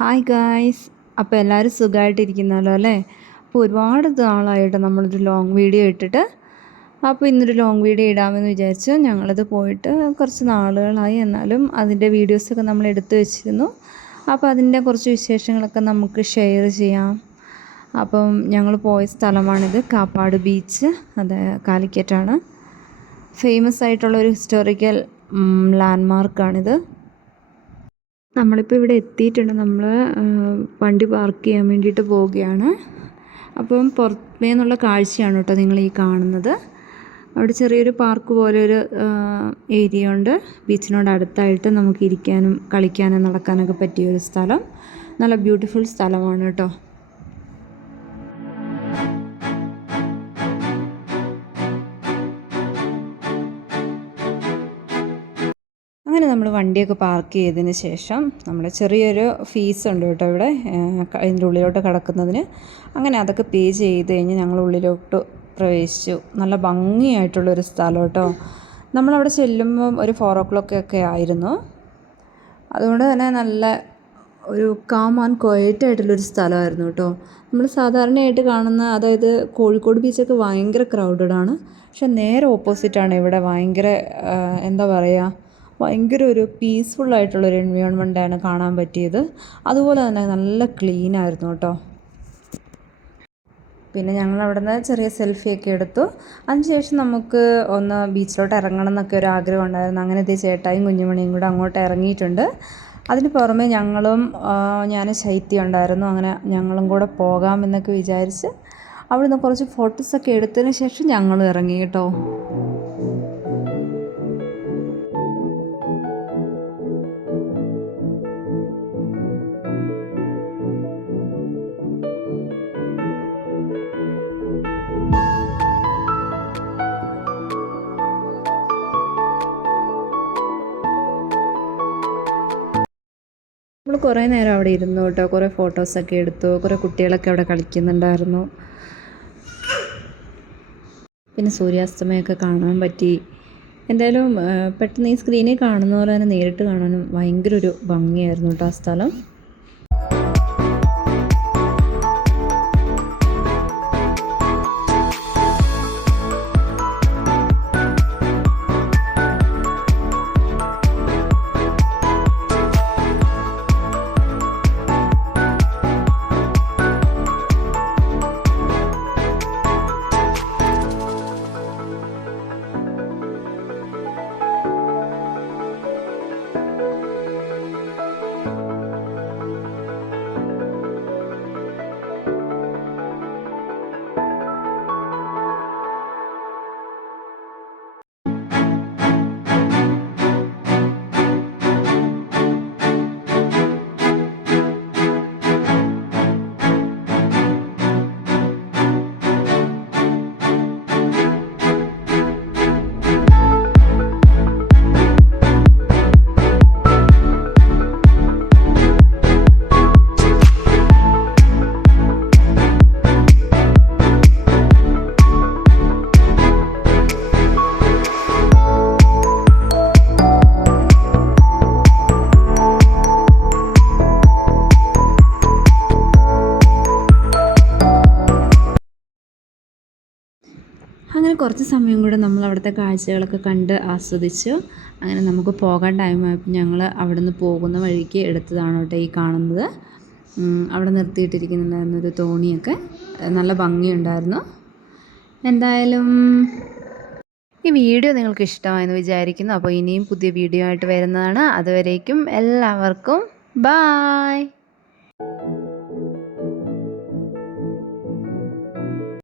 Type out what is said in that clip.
Hi guys, അപ്പോൾ എല്ലാവരും സുഖമായിട്ടിരിക്കുന്നല്ലോ അല്ലേ? അപ്പോൾ ഒരുപാട് നാളായിട്ട് നമ്മളൊരു ലോങ് വീഡിയോ ഇട്ടിട്ട്, അപ്പോൾ ഇന്നൊരു ലോങ് വീഡിയോ ഇടാമെന്ന് വിചാരിച്ചു. ഞങ്ങളത് പോയിട്ട് കുറച്ച് നാളുകളായി, എന്നാലും അതിൻ്റെ വീഡിയോസൊക്കെ നമ്മൾ എടുത്തു വെച്ചിരുന്നു. അപ്പോൾ അതിൻ്റെ കുറച്ച് വിശേഷങ്ങളൊക്കെ നമുക്ക് ഷെയർ ചെയ്യാം. അപ്പം ഞങ്ങൾ പോയ സ്ഥലമാണിത്, കാപ്പാട് ബീച്ച്. അത് കാലിക്കറ്റാണ്. ഫേമസ് ആയിട്ടുള്ളൊരു ഹിസ്റ്റോറിക്കൽ ലാൻഡ്മാർക്കാണിത്. നമ്മളിപ്പോൾ ഇവിടെ എത്തിയിട്ടുണ്ട്. നമ്മൾ വണ്ടി പാർക്ക് ചെയ്യാൻ വേണ്ടിയിട്ട് പോവുകയാണ്. അപ്പം പുറമേ നിന്നുള്ള കാഴ്ചയാണ് കേട്ടോ നിങ്ങൾ ഈ കാണുന്നത്. അവിടെ ചെറിയൊരു പാർക്ക് പോലെ ഒരു ഏരിയ ഉണ്ട്. ബീച്ചിനോട് അടുത്തായിട്ട് നമുക്ക് ഇരിക്കാനും കളിക്കാനും നടക്കാനൊക്കെ പറ്റിയൊരു സ്ഥലം. നല്ല ബ്യൂട്ടിഫുൾ സ്ഥലമാണ് കേട്ടോ. അങ്ങനെ നമ്മൾ വണ്ടിയൊക്കെ പാർക്ക് ചെയ്തതിന് ശേഷം നമ്മൾ ചെറിയൊരു ഫീസ് ഉണ്ട് കേട്ടോ ഇവിടെ അതിൻ്റെ ഉള്ളിലോട്ട് കിടക്കുന്നതിന്. അങ്ങനെ അതൊക്കെ പേ ചെയ്ത് കഴിഞ്ഞ് ഞങ്ങൾ ഉള്ളിലോട്ട് പ്രവേശിച്ചു. നല്ല ഭംഗിയായിട്ടുള്ളൊരു സ്ഥലം കേട്ടോ. നമ്മളവിടെ ചെല്ലുമ്പം ഒരു 4 o'clock ഒക്കെ ആയിരുന്നു. അതുകൊണ്ട് തന്നെ നല്ല ഒരു കാം ആൻഡ് ക്വയറ്റ് ആയിട്ടുള്ളൊരു സ്ഥലമായിരുന്നു കേട്ടോ. നമ്മൾ സാധാരണയായിട്ട് കാണുന്ന, അതായത് കോഴിക്കോട് ബീച്ചൊക്കെ ഭയങ്കര ക്രൗഡഡാണ്. പക്ഷെ നേരെ ഓപ്പോസിറ്റാണ് ഇവിടെ. ഭയങ്കര എന്താ പറയുക, ഭയങ്കര ഒരു പീസ്ഫുള്ളായിട്ടുള്ളൊരു എൻവയോൺമെൻറ്റാണ് കാണാൻ പറ്റിയത്. അതുപോലെ തന്നെ നല്ല ക്ലീനായിരുന്നു കേട്ടോ. പിന്നെ ഞങ്ങൾ അവിടെ നിന്ന് ചെറിയ സെൽഫിയൊക്കെ എടുത്തു. അതിനുശേഷം നമുക്ക് ഒന്ന് ബീച്ചിലോട്ട് ഇറങ്ങണം എന്നൊക്കെ ഒരു ആഗ്രഹം ഉണ്ടായിരുന്നു. അങ്ങനെ ഇതേ ചേട്ടായും കുഞ്ഞുമണിയും കൂടെ അങ്ങോട്ട് ഇറങ്ങിയിട്ടുണ്ട്. അതിന് പുറമെ ഞാനും ശൈത്യം ഉണ്ടായിരുന്നു. അങ്ങനെ ഞങ്ങളും കൂടെ പോകാമെന്നൊക്കെ വിചാരിച്ച് അവിടുന്ന് കുറച്ച് ഫോട്ടോസൊക്കെ എടുത്തതിന് ശേഷം ഞങ്ങളും ഇറങ്ങി കേട്ടോ. നമ്മൾ കുറേ നേരം അവിടെ ഇരുന്നു കേട്ടോ. കുറേ ഫോട്ടോസൊക്കെ എടുത്തു. കുറേ കുട്ടികളൊക്കെ അവിടെ കളിക്കുന്നുണ്ടായിരുന്നു. പിന്നെ സൂര്യാസ്തമയമൊക്കെ കാണാൻ പറ്റി. എന്തായാലും പെട്ടെന്ന് ഈ സ്ക്രീനിൽ കാണുന്ന പോലെ തന്നെ നേരിട്ട് കാണാനും ഭയങ്കര ഒരു ഭംഗിയായിരുന്നു കേട്ടോ ആ സ്ഥലം. അങ്ങനെ കുറച്ച് സമയം കൂടെ നമ്മൾ അവിടുത്തെ കാഴ്ചകളൊക്കെ കണ്ട് ആസ്വദിച്ചു. അങ്ങനെ നമുക്ക് പോകാൻ ടൈമായപ്പോൾ ഞങ്ങൾ അവിടെ നിന്ന് പോകുന്ന വഴിക്ക് എടുത്തതാണ് കേട്ടോ ഈ കാണുന്നത്. അവിടെ നിർത്തിയിട്ടിരിക്കുന്നുണ്ടായിരുന്നൊരു തോണിയൊക്കെ നല്ല ഭംഗിയുണ്ടായിരുന്നു. എന്തായാലും ഈ വീഡിയോ നിങ്ങൾക്ക് ഇഷ്ടമായെന്ന് വിചാരിക്കുന്നു. അപ്പോൾ ഇനിയും പുതിയ വീഡിയോ ആയിട്ട് വരുന്നതാണ്. അതുവരേക്കും എല്ലാവർക്കും ബായ്.